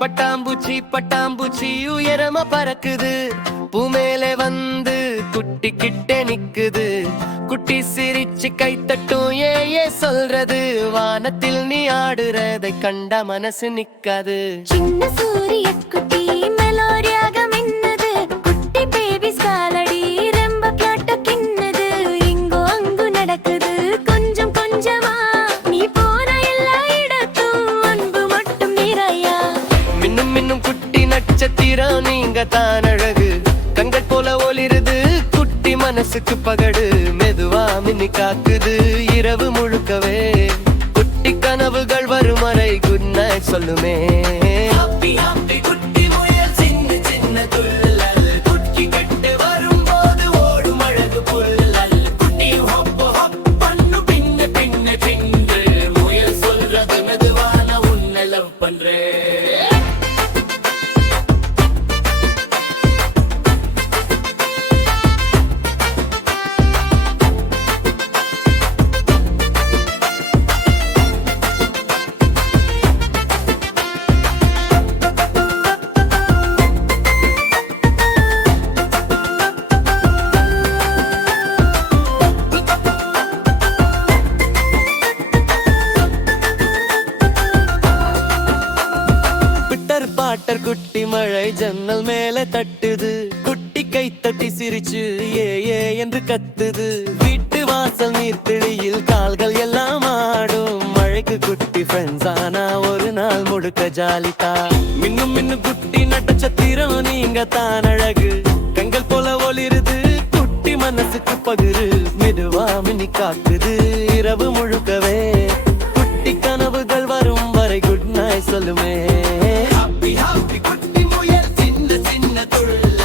பட்டாம்பூச்சி பட்டாம்பூச்சி உயரமா பறக்குது. பூமேலே வந்து குட்டி கிட்டே நிக்குது. குட்டி சிரிச்சு கைத்தட்டும் ஏ ஏ சொல்றது. வானத்தில் நீ ஆடுறதை கண்ட மனசு நிக்காது. சின்ன சூரிய குட்டி என்னும் குட்டி நட்சத்திரம் நீங்க தான் அழகு. கண்கள் போல ஒளிருது குட்டி மனசுக்கு பகடு. மெதுவா மின்னி காக்குது இரவு முழுக்கவே. குட்டி கனவுகள் வரும் வரை குட் நைட் சொல்லுமே. பாட்டர் பாட்டர் குட்டி மழை ஜன்னல் மேல தட்டுது. குட்டி கை தட்டி சிரிச்சு ஏ ஏ என்று கத்துது. வீட்டு வாசல் நீர்த்திழியில் கால்கள் எல்லாம் ஆடும். மழைக்கு குட்டி ஃப்ரெண்ட்ஸ் ஆனா ஒரு நாள் முழுக்க ஜாலிதா மின்னும் மின்னும் குட்டி நட்டச்சத்திரம் நீங்க தான் அழகு. கங்கள் போல ஒளிருது குட்டி மனசுக்கு பகிரு. மெதுவா மினி காக்குது இரவு முழுக்கவே. குட்டி கனவுகள் வரும் வரை குட் நாய் சொல்லுமே. girl